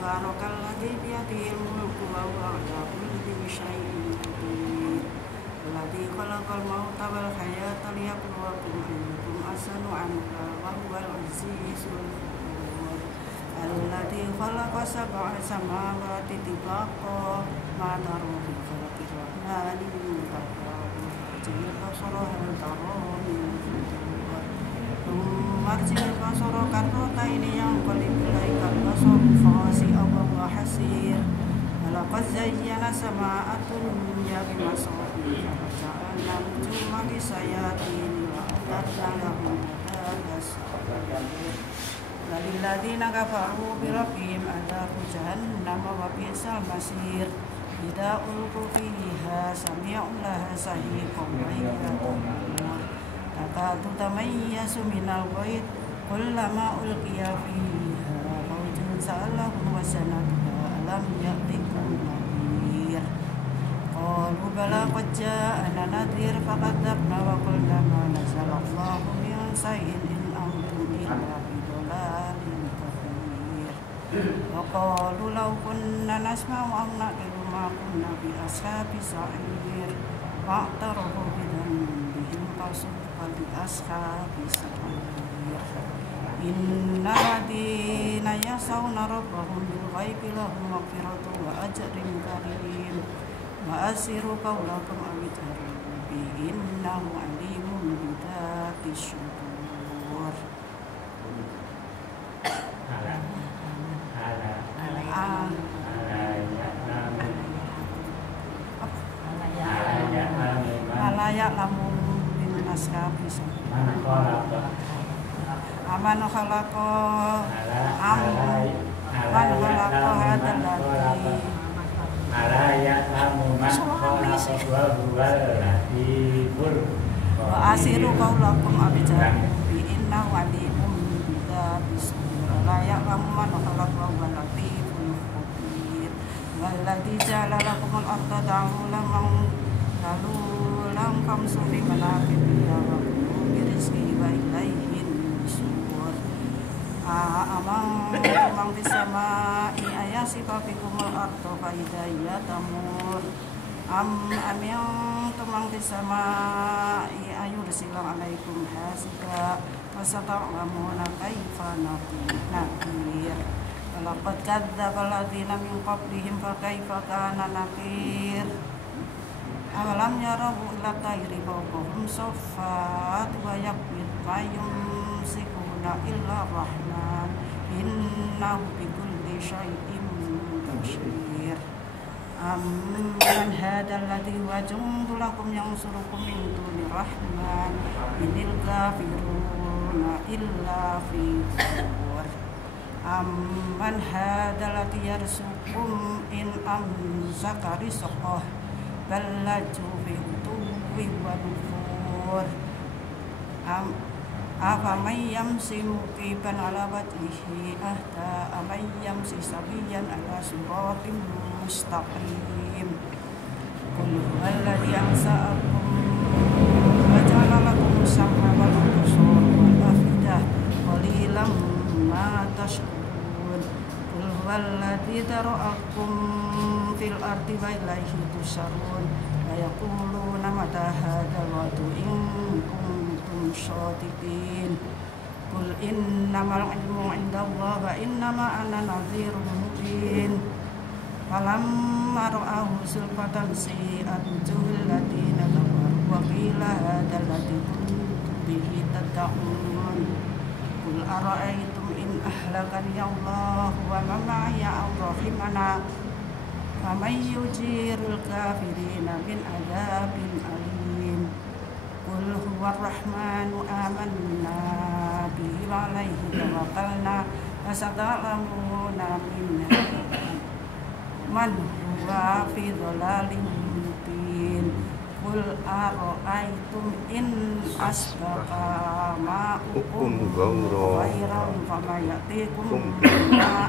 Tabarakalladzi biyadihil mulku wa huwa ala kulli syai'in qadir. Alladzi khalaqal mauta wal hayata liyabluwakum ayyukum ahsanu amala wa huwal azizul ghafur. Alladzi khalaqa sab'a samawati tibaqa ma taru fi khalqir rahmani min tafawutin basara hal tara min futur. Marjil basara karrotaini yang qalib ilaikal basar khasi'an wa huwa hasir. Laqad zayyana samaa'a dunya bimasabih faja'alna nujuma bisayatin wa a'tadna lahum adabas. Walilladzina kafaru bi rabbihim adzabu jahannam wa bi'sal masir. Idza ulqu fiha sami'u laha shahiqan wa hiya tamur. Takadu tamayyazu minal ghayz kullama ulqiya fiha fawjun sa'alahum wasanatuha alam ya'tikum nadhir. Qalu bala qad ja'ana nadhir fakadzabna wa qulna ma nazzalallahu min shay'in in antum illa fi dhalalin katsir. Wa qalu law kunna nasma'u aw naqilu ma kunna bi ashabi sa'ir. Fa'tarafu bi dhanbihim fasuhqan li ashabi sa'ir. Inna ladina yasawna rabbahum bil ghaibi lahum maghfiratun wa ajrun karim. Wa asiru qawlakum aw ijharu bihi innahu alimun bidati syukur. Alayak lamun bin ashabi aman khalaqa hadzal ladzi alayak lamun man khalaqa wa huwal latiful wa asiru qawlakum abijaru bi innahu alimun bidati syukur. Alayak lamun man khalaqa wa huwal latiful khabir. Walladzi ja'ala lakumul arda dalulan lalu lam famsu fi manaqibiha wa kulu bi rizqihi wa ilaihin nusyur. Amang bisama'i ayasifa bikumul arda fa idza hiya tamur. Yang tumang bisama'i ayursilang alaikum hasiba fasata'lamuna kaifa nakir. Laqad kadzdzaba alladziina min qablihim fa kaifa kana nakir. Awalam yarawu ila tayri fawqahum saffat wa yaqbid ma yumsikuna illa rahman innahu bikulli syai'in basir. Amman hadzal ladzi waja'tu lakum yansurukum min duni rahman inil kafiruna illa fi ghurur. Amman hadzal ladzi yarzuqukum in amsaka rizqahu ballaju fi utuwi wa nufur. Afaman yamsi muqiban ala wajhihi ahda aman yamsi sabiyan ala siratim mustaqim. Qul huwallazi ansa'akum wa ja'ala lakum sam'a wal absara wal afidah qalilan ma tashkurun. Qul huwallazi dara'akum fil ardi wa ilaihi tusharun. Wa yaquluna mata hadzal wa'du in kuntum shadiqin. Qul innamal ilmu 'indallahi wa innama ana nadhirun mubin. Falamma ra'ahu zulfatan si'at wujuhul ladina kafaru wa qila hadzal ladzi kuntum bihi tad'un. Qul ara'aytum in ahlakani Allah wa man ma'iya aw rahimana faman yujirul kafirina min adzabin alim. Qul huwar rahmanu amanna bihi wa alaihi tawakkalna fasata'lamuna man huwa fi dhalalin mubin. Qul ara'aytum in asbaqa ma'ukum ghairan fama ya'tikum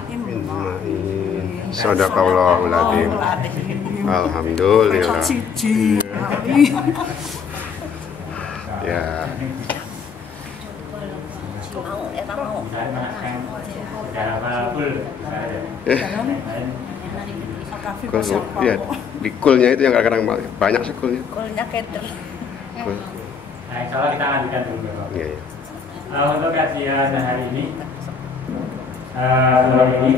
min ma'in. Sadaqallahul adzim. Alhamdulillah. Ya. Mau kul saya. Kul, ya, di kulnya itu yang kadang-kadang banyak sekulnya. Kulnya keter. Kul. Nah, insya Allah kita lanjutkan dulu. Iya, iya. Untuk kajian hari ini, sore ini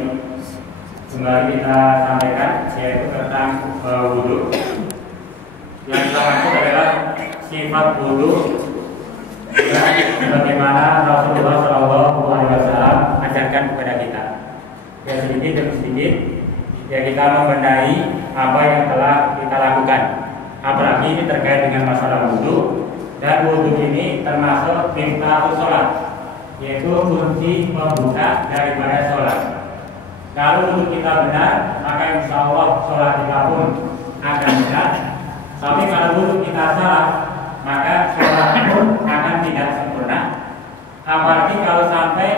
kembali kita sampaikan yaitu tentang wudhu. Yang kita maksud adalah sifat wudhu dan bagaimana Rasulullah SAW ajarkan kepada kita. Ya sedikit demi sedikit, ya kita membenahi apa yang telah kita lakukan. Apalagi ini terkait dengan masalah wudhu. Dan wudhu ini termasuk miftahul sholat, yaitu kunci pembuka daripada sholat. Kalau wudhu kita benar, maka insya Allah sholat kita pun akan benar. Tapi kalau wudhu kita salah, maka sholat pun akan tidak sempurna. Apalagi kalau sampai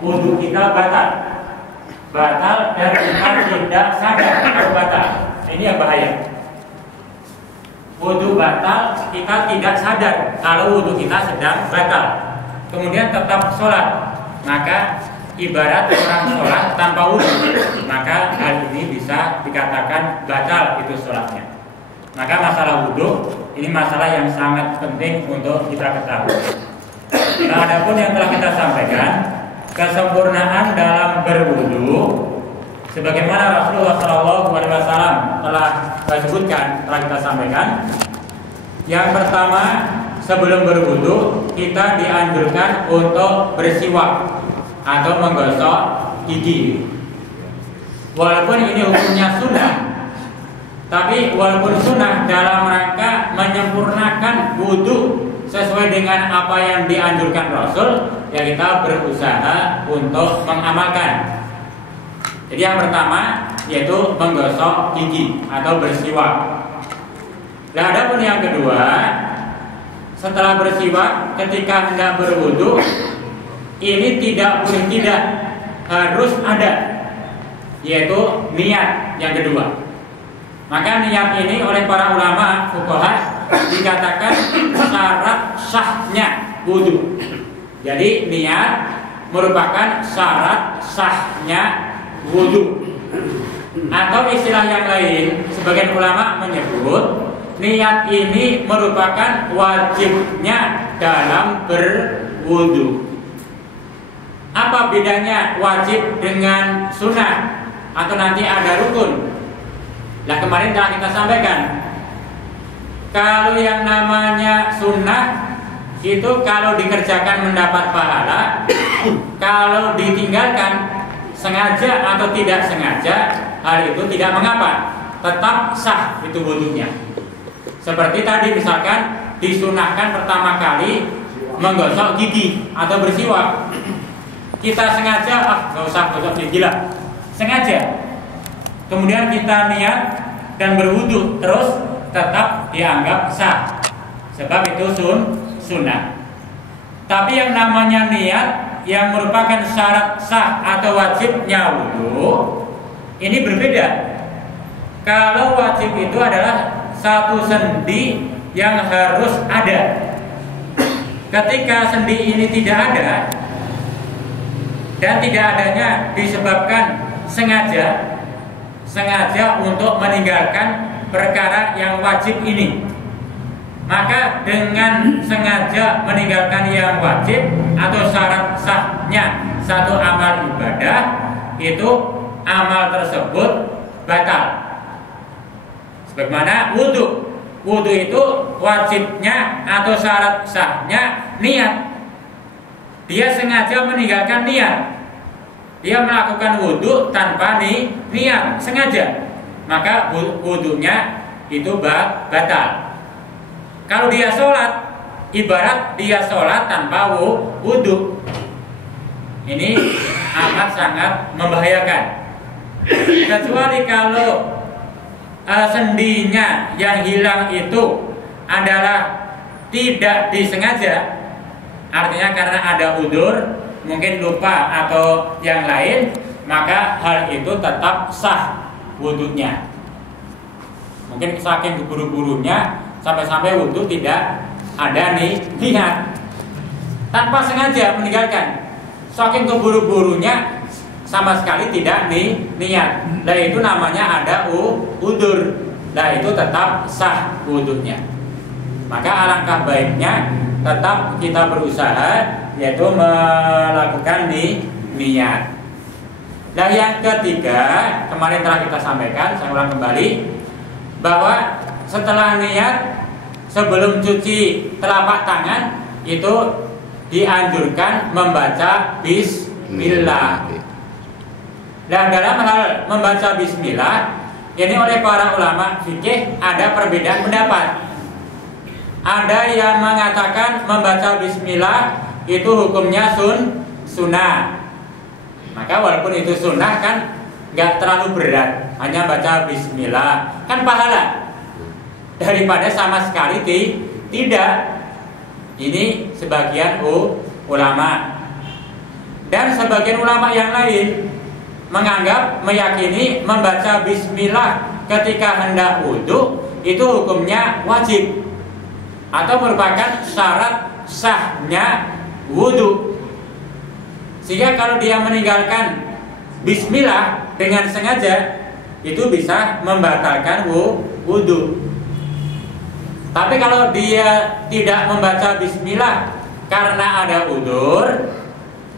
wudhu kita batal dan kita tidak sadar kalau batal. Ini yang bahaya. Wudhu batal, kita tidak sadar kalau wudhu kita sedang batal, kemudian tetap sholat, maka ibarat orang sholat tanpa wudhu, maka hal ini bisa dikatakan batal itu sholatnya. Maka masalah wudhu ini masalah yang sangat penting untuk kita ketahui. Nah, adapun yang telah kita sampaikan, kesempurnaan dalam berwudhu sebagaimana Rasulullah SAW telah sebutkan, telah kita sampaikan. Yang pertama, sebelum berwudu kita dianjurkan untuk bersiwak atau menggosok gigi. Walaupun ini hukumnya sunnah, tapi walaupun sunnah dalam rangka menyempurnakan wudu sesuai dengan apa yang dianjurkan Rasul, ya kita berusaha untuk mengamalkan. Jadi yang pertama yaitu menggosok gigi atau bersiwak. Nah, adapun yang kedua, setelah bersiwak ketika hendak berwudu, ini tidak boleh tidak harus ada, yaitu niat yang kedua. Maka niat ini oleh para ulama fuqaha dikatakan syarat sahnya wudu. Jadi niat merupakan syarat sahnya wudu. Atau istilah yang lain, sebagian ulama menyebut niat ini merupakan wajibnya dalam berwudu. Apa bedanya wajib dengan sunnah atau nanti ada rukun? Nah, kemarin telah kita sampaikan, kalau yang namanya sunnah itu kalau dikerjakan mendapat pahala, kalau ditinggalkan sengaja atau tidak sengaja, hal itu tidak mengapa, tetap sah itu wudunya. Seperti tadi misalkan disunahkan pertama kali menggosok gigi atau bersiwak, kita sengaja nggak usah gosok gigi lah, sengaja, kemudian kita niat dan berwudu, terus tetap dianggap sah, sebab itu sunnah. Tapi yang namanya niat yang merupakan syarat sah atau wajibnya wudu, ini berbeda. Kalau wajib itu adalah satu sendi yang harus ada. Ketika sendi ini tidak ada, dan tidak adanya disebabkan sengaja untuk meninggalkan perkara yang wajib ini, maka dengan sengaja meninggalkan yang wajib atau syarat sahnya satu amal ibadah, itu amal tersebut batal. Sebagaimana wudu itu wajibnya atau syarat sahnya niat. Dia sengaja meninggalkan niat, dia melakukan wudu tanpa niat sengaja, maka wudunya itu batal. Kalau dia sholat, ibarat dia sholat tanpa wudu, ini amat sangat membahayakan. Kecuali kalau sendinya yang hilang itu adalah tidak disengaja, artinya karena ada udzur, mungkin lupa atau yang lain, maka hal itu tetap sah wudunya. Mungkin saking keburu-burunya sampai-sampai wudu tidak ada niat, tanpa sengaja meninggalkan. Saking keburu-burunya sama sekali tidak niat. Nah itu namanya ada udur. Nah itu tetap sah wudunya. Maka alangkah baiknya tetap kita berusaha yaitu melakukan niat. Nah yang ketiga, kemarin telah kita sampaikan, saya ulang kembali, bahwa setelah niat sebelum cuci telapak tangan itu dianjurkan membaca bismillah. Nah dalam hal membaca bismillah ini oleh para ulama fikih ada perbedaan pendapat. Ada yang mengatakan membaca bismillah itu hukumnya sunnah. Maka walaupun itu sunnah kan nggak terlalu berat, hanya baca bismillah kan pahala daripada sama sekali tidak. Ini sebagian ulama. Dan sebagian ulama yang lain menganggap, meyakini membaca bismillah ketika hendak wudhu itu hukumnya wajib atau merupakan syarat sahnya wudhu. Sehingga kalau dia meninggalkan bismillah dengan sengaja itu bisa membatalkan wudhu. Tapi kalau dia tidak membaca bismillah karena ada udzur,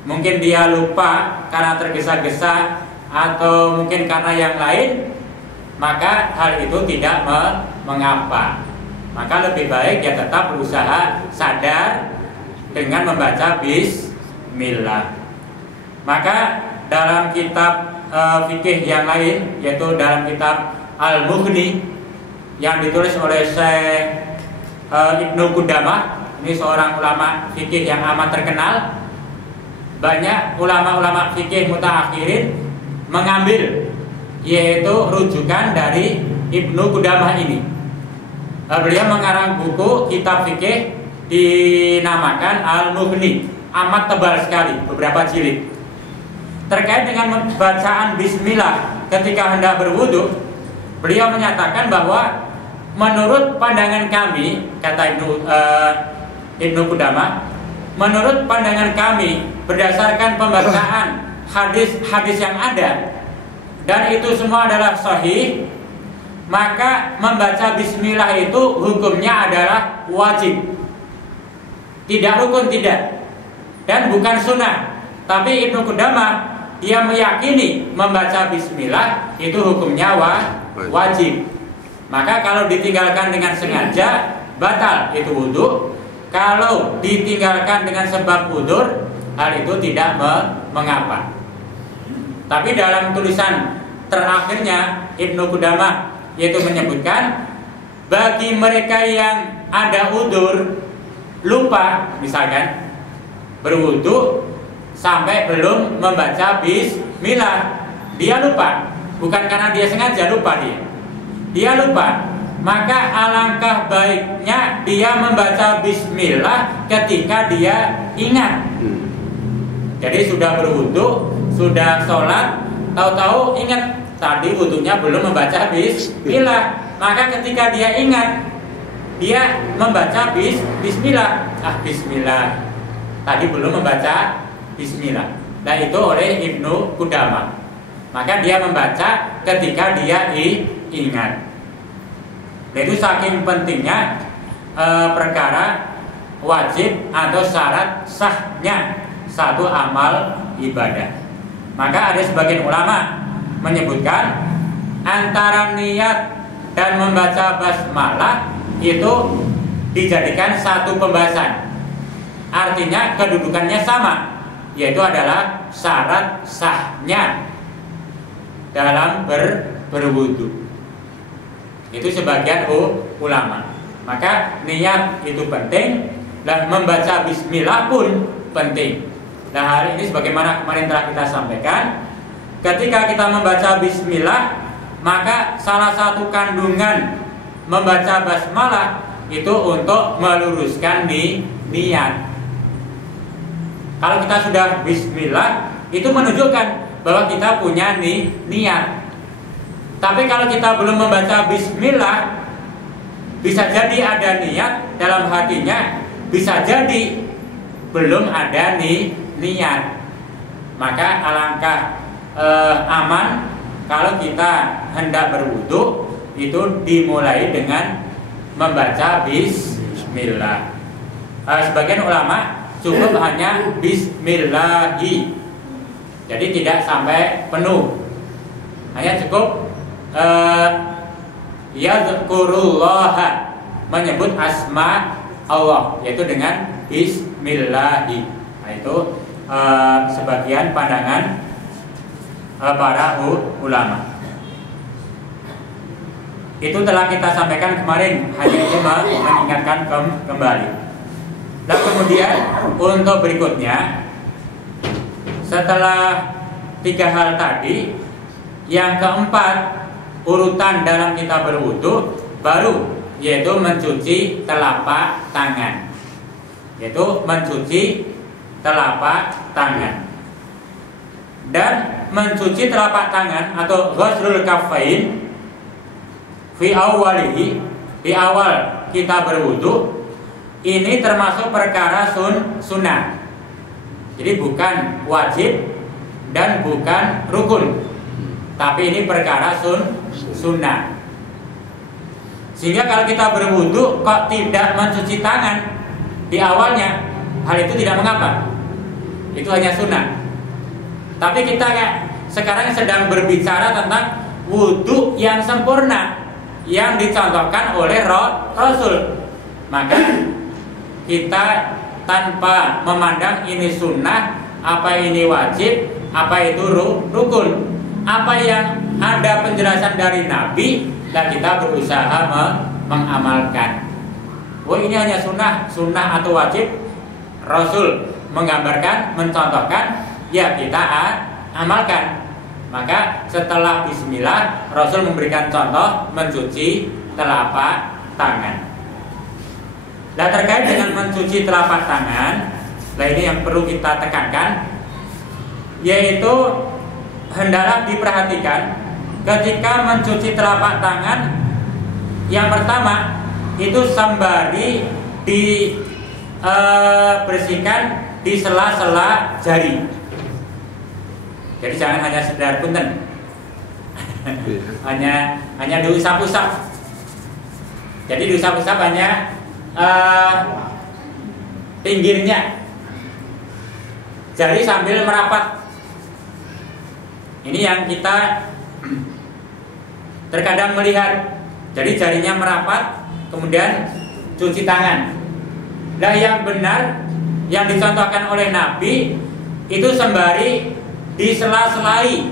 mungkin dia lupa karena tergesa-gesa atau mungkin karena yang lain, maka hal itu tidak mengapa. Maka lebih baik dia tetap berusaha sadar dengan membaca bismillah. Maka dalam kitab fikih yang lain, yaitu dalam kitab Al-Mughni yang ditulis oleh Syekh Ibnu Qudamah, ini seorang ulama fikih yang amat terkenal. Banyak ulama-ulama fikih mutaakhirin mengambil yaitu rujukan dari Ibnu Qudamah ini. Beliau mengarang buku kitab fikih dinamakan Al-Mughni, amat tebal sekali, beberapa jilid. Terkait dengan bacaan bismillah ketika hendak berwudu, beliau menyatakan bahwa menurut pandangan kami, kata Ibnu Qudamah, menurut pandangan kami berdasarkan pembacaan hadis-hadis yang ada dan itu semua adalah sahih, maka membaca bismillah itu hukumnya adalah wajib, tidak rukun, tidak, dan bukan sunnah. Tapi Ibnu Qudamah dia meyakini membaca bismillah itu hukumnya wajib. Maka kalau ditinggalkan dengan sengaja batal itu wudhu. Kalau ditinggalkan dengan sebab udzur, hal itu tidak mengapa. Tapi dalam tulisan terakhirnya Ibnu Qudamah yaitu menyebutkan bagi mereka yang ada udzur, lupa misalkan berwudhu sampai belum membaca bismillah, dia lupa, bukan karena dia sengaja lupa, dia lupa, maka alangkah baiknya dia membaca bismillah ketika dia ingat. Jadi sudah berwudhu, sudah sholat, tahu-tahu ingat tadi wudhunya belum membaca bismillah, maka ketika dia ingat, dia membaca bismillah, bismillah, tadi belum membaca bismillah. Nah itu oleh Ibnu Qudamah. Maka dia membaca ketika dia ingat. Nah itu saking pentingnya perkara wajib atau syarat sahnya satu amal ibadah. Maka ada sebagian ulama menyebutkan antara niat dan membaca basmalah itu dijadikan satu pembahasan. Artinya kedudukannya sama, yaitu adalah syarat sahnya dalam berwudu. Itu sebagian ulama. Maka niat itu penting dan membaca bismillah pun penting. Nah hari ini sebagaimana kemarin telah kita sampaikan, ketika kita membaca bismillah, maka salah satu kandungan membaca basmalah itu untuk meluruskan niat. Kalau kita sudah bismillah, itu menunjukkan bahwa kita punya niat. Tapi kalau kita belum membaca bismillah, bisa jadi ada niat dalam hatinya, bisa jadi belum ada niat. Maka alangkah aman kalau kita hendak berwudu itu dimulai dengan membaca bismillah. Sebagian ulama cukup hanya bismillahi, jadi tidak sampai penuh, hanya cukup yazkurullaha, menyebut asma Allah, yaitu dengan bismillahi. Nah, itu sebagian pandangan para ulama. Itu telah kita sampaikan kemarin, hanya itu mengingatkan kembali. Dan kemudian untuk berikutnya, setelah 3 hal tadi, yang keempat urutan dalam kita berwudu baru, yaitu mencuci telapak tangan. Yaitu mencuci telapak tangan. Dan mencuci telapak tangan atau ghuslul kaffain fi awwalihi, di awal kita berwudu, ini termasuk perkara sunnah. Jadi bukan wajib dan bukan rukun, tapi ini perkara sunnah. Sehingga kalau kita berwudu kok tidak mencuci tangan di awalnya, hal itu tidak mengapa. Itu hanya sunnah. Tapi kita sekarang sedang berbicara tentang wudu yang sempurna, yang dicontohkan oleh Rasul. Maka kita tanpa memandang ini sunnah, apa ini wajib, apa itu rukun, apa yang ada penjelasan dari Nabi, dan kita berusaha mengamalkan. Oh, ini hanya sunnah atau wajib. Rasul menggambarkan, mencontohkan, ya kita amalkan. Maka setelah bismillah, Rasul memberikan contoh mencuci telapak tangan. Nah, terkait dengan mencuci telapak tangan, nah ini yang perlu kita tekankan, yaitu hendaklah diperhatikan ketika mencuci telapak tangan. Yang pertama itu sembari dibersihkan di sela-sela jari. Jadi jangan hanya sekedar punten, hanya diusap-usap. Jadi diusap-usap hanya pinggirnya, jari sambil merapat. Ini yang kita terkadang melihat. Jadi jarinya merapat, kemudian cuci tangan. Nah, yang benar yang dicontohkan oleh Nabi itu sembari disela-selai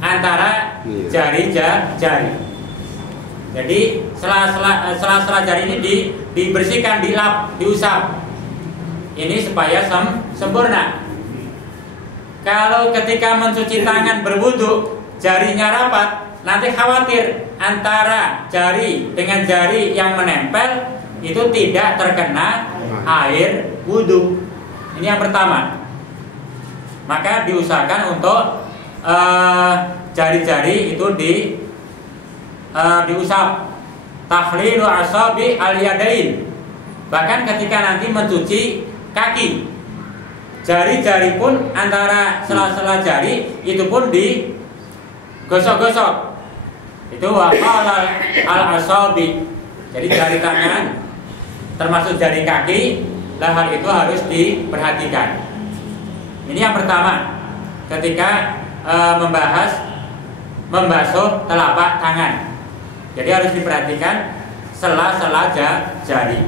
antara jari-jari. Jadi sela-sela jari ini dibersihkan, dilap, diusap. Ini supaya sempurna. Kalau ketika mencuci tangan berwudu jarinya rapat, nanti khawatir antara jari dengan jari yang menempel itu tidak terkena air wudu. Ini yang pertama. Maka diusahakan untuk jari-jari itu diusap. Tahlilu asabi al-yadain. Bahkan ketika nanti mencuci kaki, jari-jari pun antara sela-sela jari itu pun digosok-gosok. Itu waqala al-asabi. Jadi jari tangan termasuk jari kaki, hal itu harus diperhatikan. Ini yang pertama ketika membasuh telapak tangan. Jadi harus diperhatikan sela-sela jari.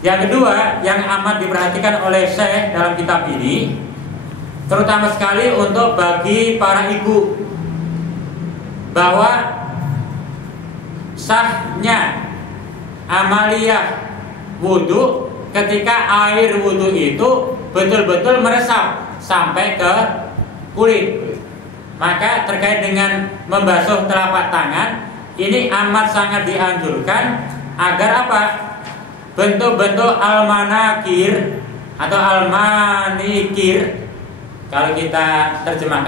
Yang kedua yang amat diperhatikan oleh Syekh dalam kitab ini, terutama sekali untuk bagi para ibu, bahwa sahnya amaliyah wudu ketika air wudu itu betul-betul meresap sampai ke kulit. Maka terkait dengan membasuh telapak tangan, ini amat sangat dianjurkan agar apa? Bentuk-bentuk almanakir atau almanikir, kalau kita terjemahkan